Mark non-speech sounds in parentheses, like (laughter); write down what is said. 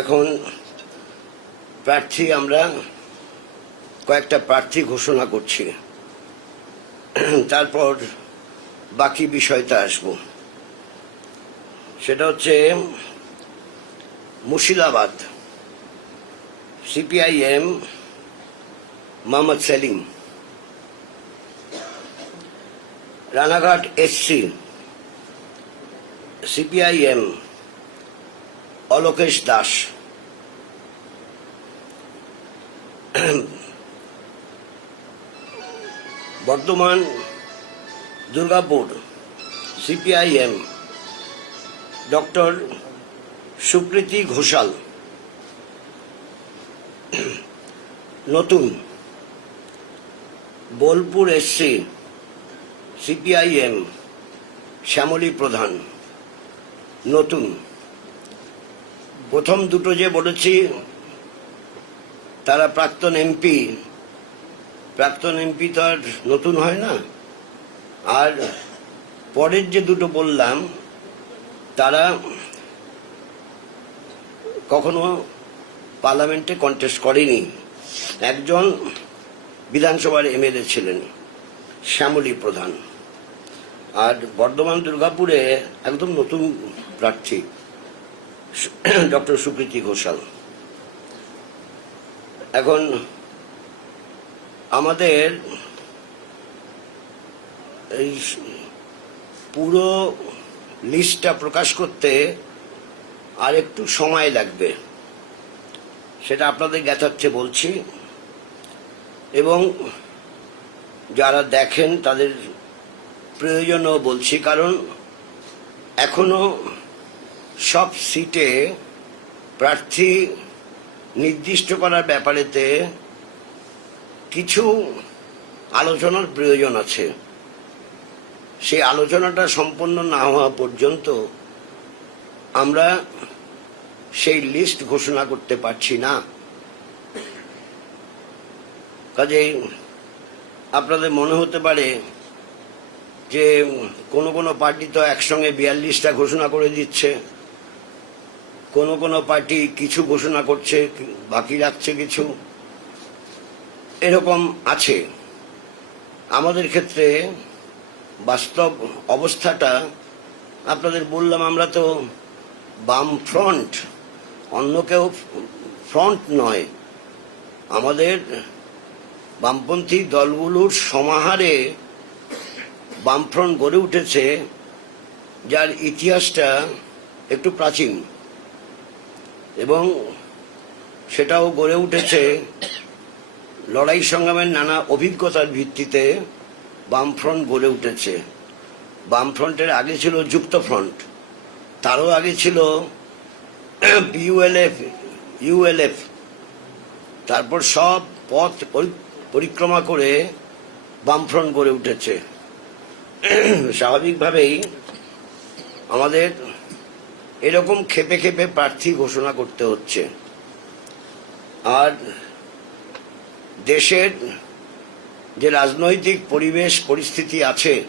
এখন প্রার্থী আমরা কয়েকটা প্রার্থী ঘোষণা করছি। তারপর বাকি বিষয়তে আসব। সেটা হচ্ছে Murshidabad CPIM Mohammad Selim. Ranaghat SC CPIM Alokesh Das. Bardhaman Durgapur CPIM doctor Supriti Ghoshal. নতুন বোলপুর এসসি সিপিআইএম শ্যামলী প্রধান। নতুন প্রথম দুটো যে বলেছি, তারা প্রাক্তন এমপি প্রাক্তন এমপি তো আর নতুন হয় না। আর পরের যে দুটো বললাম, তারা কখনো পার্লামেন্টে কন্টেস্ট করেনি। একজন বিধানসভার এমএলএ ছিলেন, শ্যামলী প্রধান। আর বর্ধমান দুর্গাপুরে একদম নতুন প্রার্থী। (clears throat) ডক্টর সুকৃতি ঘোষাল। এখন আমাদের এই পুরো লিস্টটা প্রকাশ করতে আর একটু সময় লাগবে। সেটা আপনাদের জ্ঞাতার্থে বলছি। এবং যারা দেখেন তাদের প্রয়োজনও বলছি, কারণ এখনও সব সিটে প্রার্থী নির্দিষ্ট করার ব্যাপারেতে কিছু আলোচনার প্রয়োজন আছে। সেই আলোচনাটা সম্পন্ন না হওয়া পর্যন্ত আমরা সেই লিস্ট ঘোষণা করতে পারছি না। কাজেই আপনাদের মনে হতে পারে যে কোনো কোনো পার্টি তো একসঙ্গে বিয়াল্লিশটা ঘোষণা করে দিচ্ছে। কোনো কোনো পার্টি কিছু ঘোষণা করছে, বাকি রাখছে কিছু। এরকম আছে। আমাদের ক্ষেত্রে বাস্তব অবস্থাটা, আপনাদের বললাম আমরা তো বাম ফ্রন্ট, অন্য কেউ ফ্রন্ট নয়। আমাদের বামপন্থী দলগুলোর সমাহারে বামফ্রন্ট গড়ে উঠেছে, যার ইতিহাসটা একটু প্রাচীন। এবং সেটাও গড়ে উঠেছে লড়াই সংগ্রামের নানা অভিজ্ঞতার ভিত্তিতে বামফ্রন্ট গড়ে উঠেছে। বামফ্রন্টের আগে ছিল যুক্ত ফ্রন্ট তারও আগে ছিল ইউএলএফ ইউএলএফ তারপর সব পথ পরি- পরিক্রমা করে বামফ্রন্ট গড়ে উঠেছে। স্বাভাবিকভাবেই আমাদের এরকম খেপে খেপে প্রার্থী ঘোষণা করতে হচ্ছে। আর দেশের যে রাজনৈতিক পরিবেশ পরিস্থিতি আছে